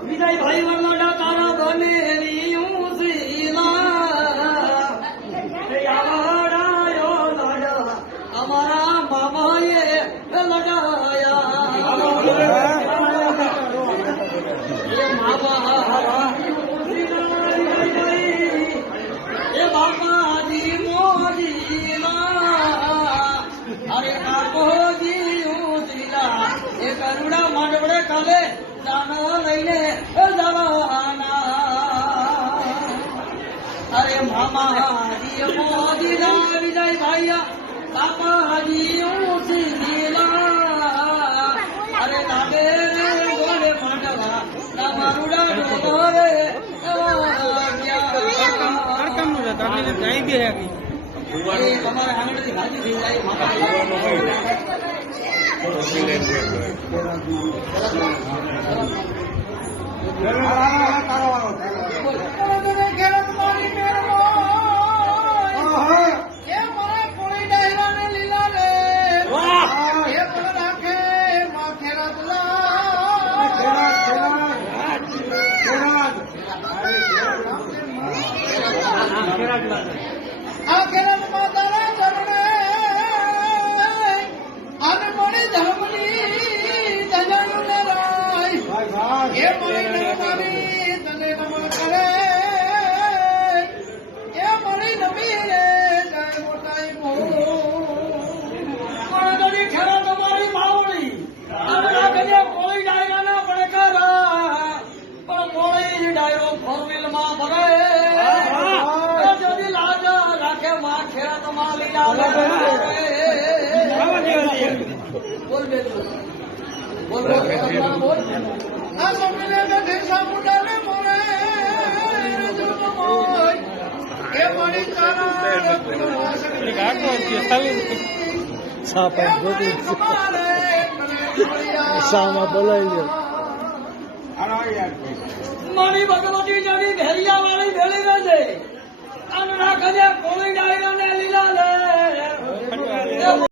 વિજયભાઈ વરલાડા તારા બનેરી અમારા મામાએ લડાયા એ બાપાજી મોજીલા અરે કાકોજી ઉજલા એ કરુણા માંડવડે કાલે દાના લઈને જવાના અરે મામાજી મોજીલા વિજયભાઈ બાપાજી ઉજલા અરે લાગે ગોળે માંડવા તમારુડા ડોરે તમારે આંગણથી હાજી થઈ જાય મારી ભગવતી જડી ભેરિયા વાળી ભેળી રહેશે અને રાખજે કોળી ડાયરા ને લીલા લે